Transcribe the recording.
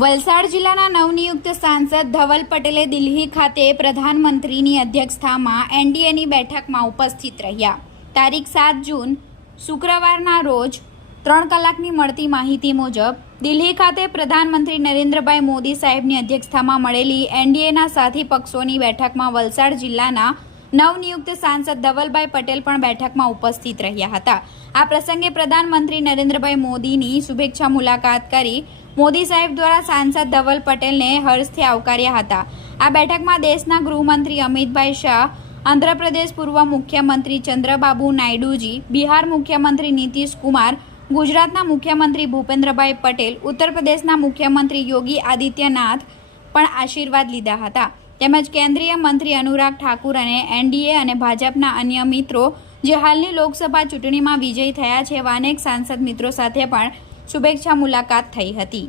વલસાડ જિલ્લાના નવનિયુક્ત સાંસદ ધવલ પટેલે દિલ્હી ખાતે પ્રધાનમંત્રીની અધ્યક્ષતામાં એનડીએની બેઠકમાં ઉપસ્થિત રહ્યા. તારીખ સાત જૂન, શુક્રવારના રોજ ત્રણ કલાકની મળતી માહિતી મુજબ, દિલ્હી ખાતે પ્રધાનમંત્રી નરેન્દ્રભાઈ મોદી સાહેબની અધ્યક્ષતામાં મળેલી એનડીએના સાથી પક્ષોની બેઠકમાં વલસાડ જિલ્લાના નવનિયુક્ત સાંસદ ધવલભાઈ પટેલ પણ બેઠકમાં ઉપસ્થિત રહ્યા હતા. આ પ્રસંગે પ્રધાનમંત્રી નરેન્દ્રભાઈ મોદીની શુભેચ્છા મુલાકાત કરી મોદી સાહેબ દ્વારા સાંસદ ધવલ પટેલને હર્ષથી આવકાર્યા હતા. આ બેઠકમાં દેશના ગૃહમંત્રી અમિતભાઈ શાહ, આંધ્રપ્રદેશ પૂર્વ મુખ્યમંત્રી ચંદ્રબાબુ નાયડુજી, બિહાર મુખ્યમંત્રી નીતિશ કુમાર, ગુજરાતના મુખ્યમંત્રી ભૂપેન્દ્રભાઈ પટેલ ઉત્તર પ્રદેશના મુખ્યમંત્રી યોગી આદિત્યનાથ પણ આશીર્વાદ લીધા હતા. તેમજ કેન્દ્રીય મંત્રી અનુરાગ ઠાકુર અને એનડીએ અને ભાજપના અન્ય મિત્રો, જે હાલની લોકસભા ચૂંટણીમાં વિજયી થયા છે, એવા અનેક સાંસદ મિત્રો સાથે પણ શુભેચ્છા મુલાકાત થઈ હતી.